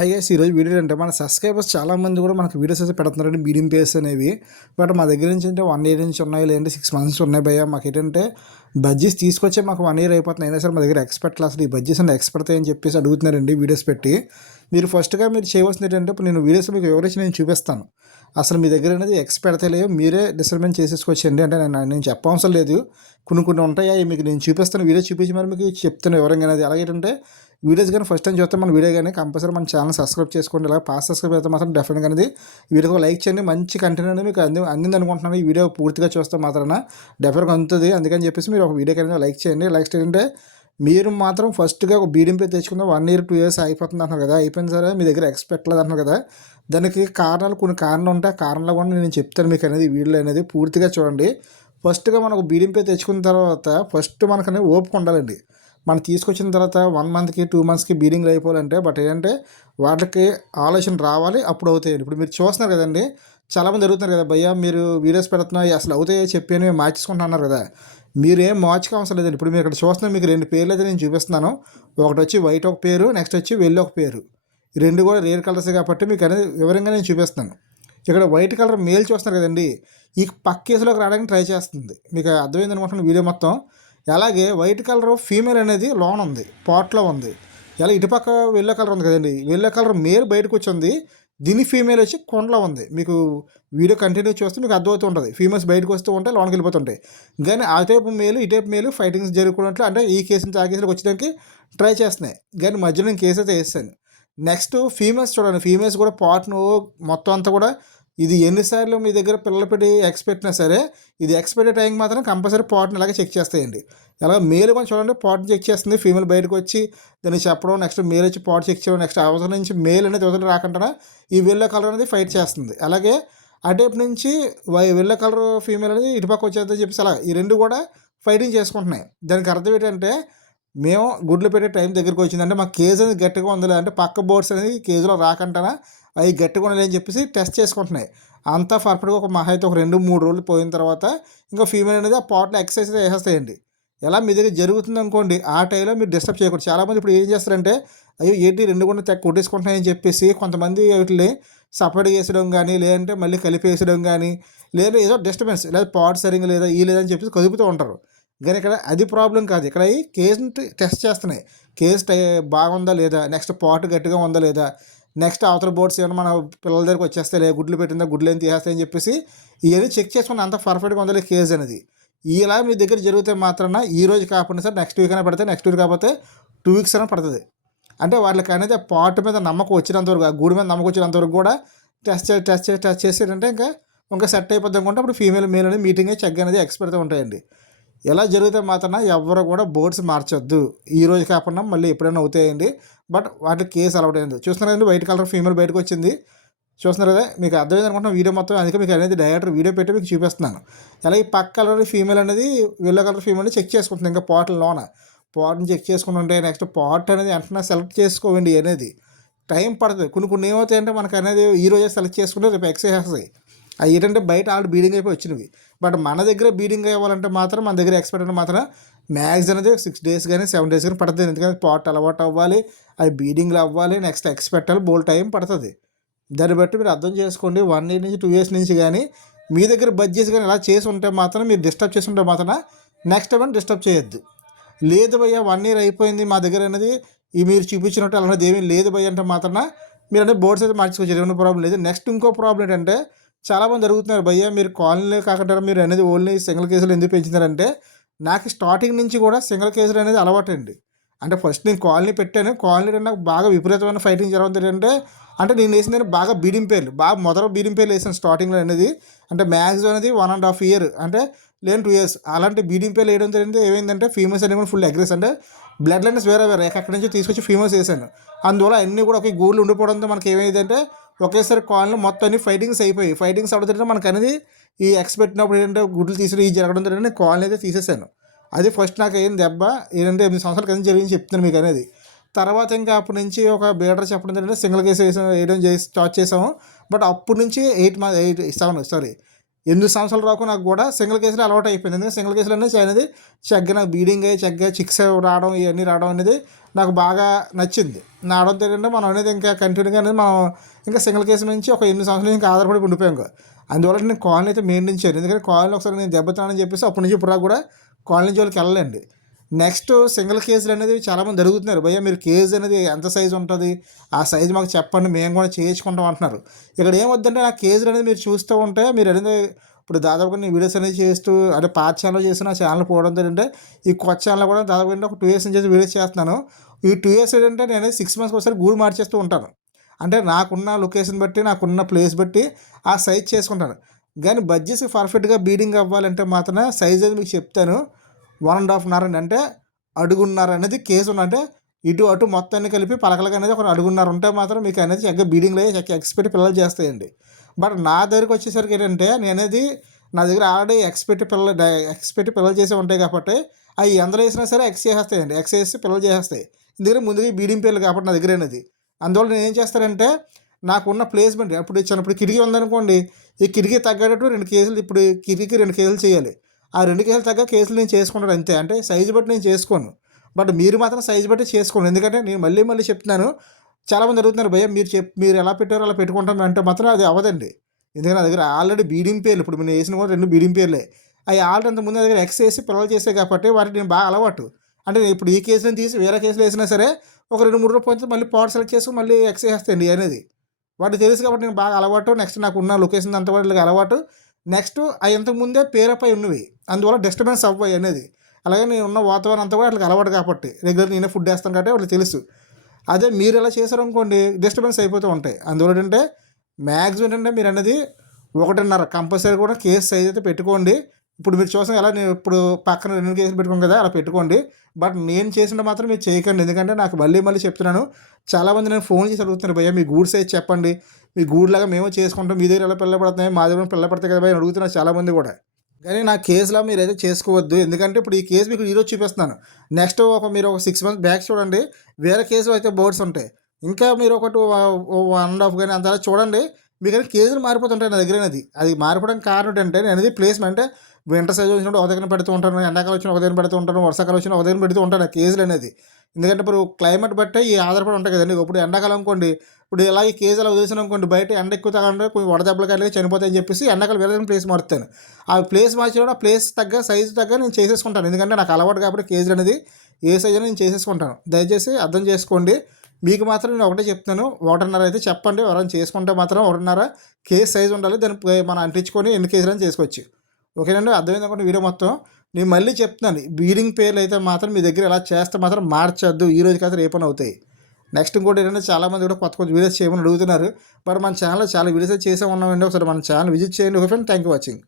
Hi guys ఈరోజు video అంటే మన సబ్స్క్రైబర్స్ చాలా మంది కూడా మనకు వీడియోస్ అయితే పెడుతున్నారండి మీడియం పేస్ అనేవి. బట్ మా దగ్గర నుంచి అంటే వన్ ఇయర్ నుంచి ఉన్నాయి లేదంటే సిక్స్ మంత్స్ ఉన్నాయి భయ్య. మాకు ఏంటంటే బడ్జెస్ తీసుకొచ్చే మాకు వన్ ఇయర్ అయిపోతుంది అయినా సరే మా దగ్గర ఎక్స్పర్ట్ క్లాస్ ఈ బడ్జెస్ అంటే ఎక్స్పర్ట్ అని చెప్పేసి అడుగుతున్నారండి వీడియోస్ పెట్టి. మీరు ఫస్ట్గా మీరు చేయవలసింది ఏంటంటే ఇప్పుడు నేను వీడియోస్ మీకు వివరించి నేను చూపిస్తాను. అసలు మీ దగ్గర అనేది ఎక్స్పర్ట్ లేవు మీరే డిసర్మెంట్ చేసేసుకోవచ్చండి. అంటే నేను నేను చెప్పవసరం లేదు. కొన్ని కొన్ని ఉంటాయా? మీకు నేను చూపిస్తాను వీడియో చూపించి మరి మీకు చెప్తాను వివరంగా అనేది. అలాగేంటంటే వీడియోస్ కానీ ఫస్ట్ టైం చూస్తే మన వీడియో కానీ కంపల్సరీ మన ఛానల్ సబ్స్క్రైబ్ చేసుకోండి. ఇలా పాస్ సబ్స్క్రైబ్ అయితే మాత్రం డెఫినెట్గా అనేది వీడియోకి లైక్ చేయండి. మంచి కంటెంట్ అనేది మీకు అంది అందింది అనుకుంటున్నాను. ఈ వీడియో పూర్తిగా చూస్తే మాత్రాన డెఫినెట్గా అందుతుంది. అందుకని చెప్పేసి మీరు ఒక వీడియో అనేది లైక్ చేయండి. లైక్ ఏంటంటే మీరు మాత్రం ఫస్ట్గా ఒక బీడింపై తెచ్చుకుందాం. వన్ ఇయర్ టూ ఇయర్స్ అయిపోతుంది అంటున్నారు కదా. అయిపోయింది సరే మీ దగ్గర ఎక్స్పెక్ట్ లేదు అంటున్నారు కదా. దానికి కారణాలు కొన్ని కారణాలు ఉంటాయి. కారణాలు కూడా నేను చెప్తాను మీకు అనేది వీడియో అనేది పూర్తిగా చూడండి. ఫస్ట్గా మనకు బీడింపే తెచ్చుకున్న తర్వాత ఫస్ట్ మనకనే ఓపిక ఉండాలండి. మనం తీసుకొచ్చిన తర్వాత వన్ మంత్కి టూ మంత్స్కి బీడింగ్లు అయిపోవాలంటే బట్ ఏంటంటే వాటికి ఆలోచన రావాలి అప్పుడు అవుతాయి. ఇప్పుడు మీరు చూస్తున్నారు కదండి చాలామంది జరుగుతున్నారు కదా భయ్యా మీరు వీడియోస్ పెడుతున్నాయి అసలు అవుతాయో చెప్పి అని మార్చేసుకుంటున్నారు కదా. మీరేం మార్చుకో అవసరం లేదండి. ఇప్పుడు మీరు ఇక్కడ చూస్తున్నా మీకు రెండు పేర్లు అయితే నేను చూపిస్తున్నాను. ఒకటి వచ్చి వైట్ ఒక పేరు నెక్స్ట్ వచ్చి వెల్లో ఒక పేరు. రెండు కూడా రేర్ కలర్స్ కాబట్టి మీకు అనేది వివరంగా నేను చూపిస్తాను ఇక్కడ వైట్ కలర్ మేల్ చూస్తున్నారు కదండి ఈ పక్క కేసులోకి రావడానికి ట్రై చేస్తుంది. మీకు అర్థమైంది అనుకుంటున్నాను వీడియో మొత్తం. అలాగే వైట్ కలర్ ఫీమేల్ అనేది లోన్ ఉంది పాట్లో ఉంది. ఇలా ఇటుపక్క వెల్లో కలర్ ఉంది కదండి. వెల్లో కలర్ మేల్ బయటకు వచ్చింది. దీని ఫీమేల్ వచ్చి కొండలో ఉంది. మీకు వీడియో కంటిన్యూ చూస్తే మీకు అర్థమవుతూ ఉంటుంది. ఫీమేల్స్ బయటకు వస్తూ ఉంటాయి లోనికి వెళ్ళిపోతుంటాయి. కానీ ఆ టైపు మేలు ఈ టైపు మేలు ఫైటింగ్స్ జరుగుతున్నట్లు అంటే ఈ కేసు నుంచి ఆ కేసులకు వచ్చడానికి ట్రై చేస్తున్నాయి. కానీ మధ్యలో నేను కేసు అయితే వేస్తాను. నెక్స్ట్ ఫీమేల్స్ చూడండి. ఫీమేల్స్ కూడా పార్ట్ను మొత్తం అంతా కూడా ఇది ఎన్నిసార్లు మీ దగ్గర పిల్లలు పెట్టి ఎక్స్పెక్ట్నా సరే ఇది ఎక్స్పెక్టెడ్ టైంకి మాత్రం కంపల్సరీ పాట్ని ఇలాగే చెక్ చేస్తాయండి. అలా మేల్ కొంచెం చూడండి పాట్ చెక్ చేస్తుంది ఫీమేల్ బయటకు వచ్చి దాన్ని చెప్పడం నెక్స్ట్ మేల్ వచ్చి పాట్ చెక్ చేయడం నెక్స్ట్ అవసరం నుంచి మేల్ అనేది వదిలి రాకుండా ఈ వెల్లో కలర్ అనేది ఫైట్ చేస్తుంది. అలాగే అటేపు నుంచి వెల్లో కలర్ ఫీమేల్ అనేది ఇటుపక్క వచ్చేదని చెప్పేసి అలా ఈ రెండు కూడా ఫైటింగ్ చేసుకుంటున్నాయి. దానికి అర్థం ఏంటంటే మేము గుడ్లు పెట్టే టైం దగ్గరికి వచ్చిందంటే మా కేజ్ అనేది గట్టిగా ఉంది అంటే పక్క బోర్డ్స్ అనేది కేజీలో రాకుండా అవి గట్టిగా ఉండాలని చెప్పేసి టెస్ట్ చేసుకుంటున్నాయి. అంతా పర్ఫెక్ట్గా ఒక మహా అయితే ఒక రెండు మూడు రోజులు పోయిన తర్వాత ఇంకా ఫీమేల్ అనేది ఆ పాట్లో ఎక్సర్సైజ్ వేసేస్తాయండి ఎలా మీ దగ్గర జరుగుతుంది అనుకోండి ఆ టైంలో మీరు డిస్టర్బ్ చేయకూడదు. చాలామంది ఇప్పుడు ఏం చేస్తారంటే అయ్యో ఏంటి రెండు కూడా తెగ కొట్టేసుకుంటున్నాయని చెప్పేసి కొంతమంది వీటిని సపరేట్ చేసడం కానీ లేదంటే మళ్ళీ కలిపేసడం కానీ లేదా ఏదో డిస్టర్బెన్స్ లేదా పాట్ సరింగ్ లేదా ఈ లేదని చెప్పేసి కదుపుతూ ఉంటారు. కానీ ఇక్కడ అది ప్రాబ్లం కాదు. ఇక్కడ ఈ కేసుని టెస్ట్ చేస్తున్నాయి. కేసు బాగుందా లేదా? నెక్స్ట్ పాట్ గట్టిగా ఉందా లేదా? నెక్స్ట్ అవతల బోర్డ్స్ ఏమైనా మన పిల్లల దగ్గరికి వచ్చేస్తే లే గుడ్లు పెట్టిందా గుడ్లు ఏం తీసేస్తాయని చెప్పేసి ఇవన్నీ చెక్ చేసుకుని అంత పర్ఫెక్ట్గా ఉందో కేజ్ అనేది. ఇలా మీ దగ్గర జరిగితే మాత్రాన ఈ రోజు కాకుండా సార్ నెక్స్ట్ వీక్ అయినా పడితే నెక్స్ట్ వీక్ కాకపోతే టూ వీక్స్ అయినా పడుతుంది. అంటే వాళ్ళకి అనేది ఆ పాట్ మీద నమ్మకం వచ్చినంతవరకు ఆ గూడు మీద నమ్మకం వచ్చినంతవరకు కూడా టెస్ట్ చేసి టెస్ట్ చేసి టెస్ట్ చేసేటంటే ఇంకా ఇంకా సెట్ అయిపోద్ది అనుకుంటే అప్పుడు ఫీమేల్ మేల్ అనేది మీటింగ్ చెక్ అనేది ఎక్స్పెక్ట్ ఉంటాయండి. ఎలా జరిగితే మాత్రం ఎవరు కూడా బోర్డ్స్ మార్చొద్దు. ఈ రోజు కాకుండా మళ్ళీ ఎప్పుడైనా అవుతాయండి. బట్ వాటికి కేసు అలవాట్ అయింది. చూస్తున్నారు కదండి వైట్ కలర్ ఫీమేల్ బయటకు వచ్చింది. చూస్తున్నారు కదా మీకు అర్థమైంది అనుకుంటున్న వీడియో మొత్తం. అందుకే మీకు అనేది డైరెక్టర్ వీడియో పెట్టి మీకు చూపిస్తున్నాను. అలాగే పక్క కలర్ ఫీమేల్ అనేది వెల్లో కలర్ ఫీమేల్ చెక్ చేసుకుంటుంది. ఇంకా పాటల లోన. పాట్ని చెక్ చేసుకుంటుంటే నెక్స్ట్ పాట్ అనేది వెంటనే సెలెక్ట్ చేసుకోండి అనేది. టైం పడుతుంది. కొన్ని కొన్ని ఏమవుతాయంటే మనకు అనేది ఈ రోజే సెలెక్ట్ చేసుకుంటే రేపు ఎక్సైజ్ వస్తాయి అవి ఏంటంటే బయట ఆల్రెడీ బీడింగ్ అయిపోయి వచ్చినవి. బట్ మన దగ్గర బీడింగ్ అవ్వాలంటే మాత్రం మన దగ్గర ఎక్స్పెక్ట్ అంటే మాత్రం మ్యాక్స్ అనేది సిక్స్ డేస్ కానీ సెవెన్ డేస్ కానీ పడుతుంది. ఎందుకంటే పాట్ అలవాటు అవ్వాలి అది బీడింగ్లో అవ్వాలి నెక్స్ట్ ఎక్స్పెక్ట్ బోల్ టైం పడుతుంది. దాన్ని బట్టి మీరు అర్థం చేసుకోండి. వన్ ఇయర్ నుంచి టూ ఇయర్స్ నుంచి కానీ మీ దగ్గర బడ్జెట్ కానీ ఇలా చేసి ఉంటే మాత్రం మీరు డిస్టర్బ్ చేసి ఉంటే మాత్రం నెక్స్ట్ టైం డిస్టర్బ్ చేయొద్దు. లేదు భయ్య వన్ ఇయర్ అయిపోయింది మా దగ్గర అనేది ఈ మీరు చూపించినట్టు అలాంటిది ఏమీ లేదు భయ్య అంటే మాత్రం మీరు అంటే బోర్డ్స్ అయితే మార్చుకోవచ్చు. ఏమైనా ప్రాబ్లం లేదు. నెక్స్ట్ ఇంకో ప్రాబ్లం ఏంటంటే చాలామంది అడుగుతున్నారు భయ్య మీరు కాలనీలో కాకుండా మీరు అనేది ఓన్లీ సింగిల్ కేసులు ఎందుకు పెంచినారంటే నాకు స్టార్టింగ్ నుంచి కూడా సింగిల్ కేసులు అనేది అలవాటు అండి అంటే ఫస్ట్ నేను కాలనీ పెట్టాను. కాలనీ నాకు బాగా విపరీతమైన ఫైటింగ్ జరుగుతుంది అంటే అంటే నేను వేసిన బాగా బీడింపేలు బాగా మొదట బీడింపేర్లు వేసాను స్టార్టింగ్లో అనేది. అంటే మ్యాక్స్ అనేది వన్ అండ్ హాఫ్ ఇయర్ అంటే లేని టూ ఇయర్స్. అలాంటి బీడింపేలు వేయడం జరిగింది ఏమైందంటే ఫీమస్ అనేది కూడా ఫుల్ అగ్రెస్ అంటే బ్లడ్ లైన్స్ వేరే వేరే. ఎక్కడి నుంచి తీసుకొచ్చి ఫీమస్ వేసాను. అందువల్ల అన్నీ కూడా ఒక గూళ్ళు ఉండిపోవడంతో మనకి ఏమైందంటే ఒకేసారి కాల్లో మొత్తం అన్ని ఫైటింగ్స్ అయిపోయి ఫైటింగ్స్ అవుతుంటే మనకు అనేది ఈ ఎక్స్పెక్ట్నప్పుడు ఏంటంటే గుడ్లు తీసి ఈ జరగడం నేను కాల్ అయితే తీసేసాను అది ఫస్ట్ నాకు ఏం దెబ్బ. ఏంటంటే ఎనిమిది సంవత్సరాల కింద జరిగింది చెప్తున్నాను మీకు అనేది తర్వాత ఇంకా అప్పటి నుంచి ఒక బీడర్ చెప్పడం జరిగింది. సింగిల్ కేసు వేసాం వేయడం చేసి స్టార్ట్ చేసాము. బట్ అప్పటి నుంచి eight month eight seven sorry ఎనిమిది సంవత్సరాలు రాకు నాకు కూడా సింగిల్ కేసులు అలవాటు అయిపోయింది. ఎందుకంటే సింగిల్ కేసులు అనేది అనేది చక్కగా నాకు బీడింగ్ అయ్యి చక్కగా చిక్స్ రావడం ఇవన్నీ రావడం అనేది నాకు బాగా నచ్చింది. నాడడం తెలియకుండా మనం అనేది ఇంకా కంటిన్యూగా అనేది మనం ఇంకా సింగిల్ కేసు నుంచి ఒక ఎనిమిది సంవత్సరాలు ఇంకా ఆధారపడి ఉండిపోయాం అందువల్ల నేను కాలనీ అయితే మెయింటైన్ ఎందుకంటే కాలనీ ఒకసారి నేను దెబ్బతానని చెప్పేసి అప్పటి నుంచి ఇప్పుడు కూడా కాలనీ జోలికి వెళ్ళలేండి. నెక్స్ట్ సింగిల్ కేసులు అనేది చాలామంది జరుగుతున్నారు భయ్య మీరు కేజ్ అనేది ఎంత సైజు ఉంటుంది? ఆ సైజు మాకు చెప్పండి మేము కూడా చేయించుకుంటాం అంటున్నారు. ఇక్కడ ఏమొద్దంటే నా కేజీలు అనేది మీరు చూస్తూ ఉంటే మీరు అనేది ఇప్పుడు దాదాపుగా నేను వీడియోస్ అనేది చేస్తూ అంటే పాత ఛానల్ చేసి నా ఛానల్ పోవడం ఏంటంటే ఈ కొత్త ఛానల్ కూడా దాదాపు ఒక టూ ఇయర్స్ నుంచి వీడియోస్ చేస్తున్నాను. ఈ టూ ఇయర్స్ ఏంటంటే నేను సిక్స్ మంత్స్కి ఒకసారి గూడు మార్చేస్తూ ఉంటాను. అంటే నాకున్న లొకేషన్ బట్టి నాకున్న ప్లేస్ బట్టి ఆ సైజ్ చేసుకుంటాను. కానీ బడ్జెస్ పర్ఫెక్ట్గా బీడింగ్ అవ్వాలంటే మాత్రం సైజ్ అది మీకు చెప్తాను. వన్ అండ్ హాఫ్ నర్ అంటే అడుగున్నర అనేది కేసు అంటే ఇటు అటు మొత్తాన్ని కలిపి పలకలకి అనేది ఒక అడుగున్నర ఉంటే మాత్రం మీకు అనేది చక్కగా బీడింగ్లో చక్కగా ఎక్స్పెక్ట్ పిల్లలు చేస్తాయండి. బట్ నా దగ్గరికి వచ్చేసరికి ఏంటంటే నేనేది నా దగ్గర ఆల్రెడీ ఎక్స్పెక్ట్ పిల్లలు ఎక్స్పెక్ట్ పిల్లలు చేసే ఉంటాయి కాబట్టి అవి ఎందరూ వేసినా సరే ఎక్స్ చేసేస్తాయండి. ఎక్స్ చేసి పిల్లలు చేసేస్తాయి. దగ్గర ముందుగా బీడింగ్ పేర్లు కాబట్టి నా దగ్గర అనేది. అందువల్ల నేను ఏం చేస్తానంటే నాకున్న ప్లేస్మెంట్ అప్పుడు ఇచ్చినప్పుడు కిటికీ ఉందనుకోండి ఈ కిటికీ తగ్గేటట్టు రెండు కేసులు ఇప్పుడు కిటికీ రెండు కేసులు చేయాలి. ఆ రెండు కేసులు తగ్గ కేసులు నేను చేసుకుంటాను అంతే. అంటే సైజు బట్టి నేను చేసుకోను. బట్ మీరు మాత్రం సైజు బట్టి చేసుకోండి ఎందుకంటే నేను మళ్ళీ మళ్ళీ చెప్తున్నాను చాలామంది అడుగుతున్నారు భయ్య మీరు చెప్ మీరు ఎలా పెట్టారో అలా పెట్టుకుంటాం అంటే మాత్రం అది అవ్వదండి. ఎందుకంటే నా దగ్గర ఆల్రెడీ బీడింపేర్లు ఇప్పుడు నేను వేసిన కూడా రెండు బీడింగ్ పేర్లే. అవి ఆల్రెడీ అంత ముందు దగ్గర ఎక్స్ వేసి పిల్లలు చేసే కాబట్టి వాటికి నేను బాగా అలవాటు. అంటే నేను ఇప్పుడు ఈ కేసుని తీసి వేరే కేసులు వేసినా సరే ఒక రెండు మూడు రూపాయలు మళ్ళీ పవర్ సెలెక్ట్ చేసి మళ్ళీ ఎక్స్ వేస్తాయండి అనేది. వాటికి తెలుసు కాబట్టి నేను బాగా అలవాటు. నెక్స్ట్ నాకు ఉన్న లొకేషన్ అంత వాళ్ళకి అలవాటు. నెక్స్ట్ అవి ఇంతకుముందే పేరపై ఉన్నవి. అందువల్ల డిస్టర్బెన్స్ అవ్వాయి అనేది. అలాగే నేను ఉన్న వాతావరణం అంతా కూడా వాళ్ళకి అలవాటు కాబట్టి. రెగ్యులర్ నేనే ఫుడ్ వేస్తాను కాబట్టి వాళ్ళకి తెలుసు. అదే మీరు ఎలా చేశారు అనుకోండి డిస్టర్బెన్స్ అయిపోతూ ఉంటాయి. అందువల్ల ఏంటంటే మ్యాక్సిమం ఏంటంటే మీరు అనేది ఒకటిన్నర కంపల్సరీ కూడా కేసు సైజ్ అయితే పెట్టుకోండి. ఇప్పుడు మీరు చూసిన ఎలా నేను ఇప్పుడు పక్కన రెండు కేసులు పెట్టుకోండి కదా అలా పెట్టుకోండి. బట్ నేను చేసిన మాత్రం మీరు చేయకండి. ఎందుకంటే నాకు మళ్ళీ మళ్ళీ చెప్తున్నాను. చాలామంది నేను ఫోన్ చేసి అడుగుతున్నారు భయ్యా మీ గూడ్ సైజ్ చెప్పండి. మీ గూడ్లాగా మేము చేసుకుంటాం మీ దగ్గర ఎలా పిల్ల పడుతున్నాయి మా దగ్గర పిల్ల పడతాయి కదా అని అడుగుతున్నారు చాలామంది కూడా. కానీ నా కేసులో మీరు అయితే చేసుకోవద్దు. ఎందుకంటే ఇప్పుడు ఈ కేసు మీకు ఈరోజు చూపిస్తున్నాను. నెక్స్ట్ ఒక మీరు ఒక సిక్స్ మంత్స్ బ్యాక్ చూడండి. వేరే కేసు అయితే బోర్డ్స్ ఉంటాయి. ఇంకా మీరు ఒకటి వన్ అండ్ హాఫ్ కానీ అంత చూడండి. మీకు అయితే కేసులు మారిపోతుంటాయి నా దగ్గర అనేది. అది మారిపోవడానికి కారణం ఏంటంటే నేను అనేది ప్లేస్మెంట్ వింటర్ సైజ్ వచ్చినప్పుడు ఒక దగ్గర పెడుతూ ఉంటాను ఎండాకాలం వచ్చిన ఒక దగ్గర పెడుతూ ఉంటాను వర్షాకాలం వచ్చిన ఒక దగ్గర పెడుతూ ఉంటాను కేసులు అనేది. ఎందుకంటే ఇప్పుడు క్లైమేట్ బట్టే ఈ ఆధారపడి ఉంటాయి కదండి. ఇప్పుడు ఎండాకాలం అనుకోండి ఇప్పుడు ఇలాగే అలా వదిలేసిన అనుకోండి బయట ఎండ ఎక్కువ తగ్గంటే కొంచెం వడదెబ్బలు కలిగి చనిపోతాయని చెప్పేసి ఎండకాలు వేరే ప్లేస్ మారుతాను. ఆ ప్లేస్ మార్చి ప్లేస్ తగ్గ సైజు తగ్గ నేను చేసేసుకుంటాను. ఎందుకంటే నాకు అలవాటు కాబట్టి కేజీలు అనేది ఏ సైజు నేను చేసేసుకుంటాను. దయచేసి అర్థం చేసుకోండి. మీకు మాత్రం నేను ఒకటే చెప్తాను ఒకటిన్నర అయితే చెప్పండి. ఎవరైనా చేసుకుంటే మాత్రం ఒకటిన్నర కేజ్ సైజ్ ఉండాలి. దాన్ని మనం అంటించుకొని ఎన్ని కేజీలు అని చేసుకోవచ్చు. ఓకేనండి? అర్థమైంది అనుకోండి వీడియో మొత్తం. నేను మళ్ళీ చెప్తున్నాను. బీడింగ్ పేర్లు అయితే మాత్రం మీ దగ్గర ఎలా చేస్తే మాత్రం మార్చొద్దు. ఈ రోజు కాదు రేపని అవుతాయి. నెక్స్ట్ ఇంకోటి ఏంటంటే చాలామంది కూడా కొత్త కొత్త వీడియోస్ చేయమని అడుగుతున్నారు. బట్ మన ఛానల్లో చాలా వీడియోస్ చేసే ఉన్నామండి. ఒకసారి మన ఛానల్ విజిట్ చేయండి. Okay friend thank you watching.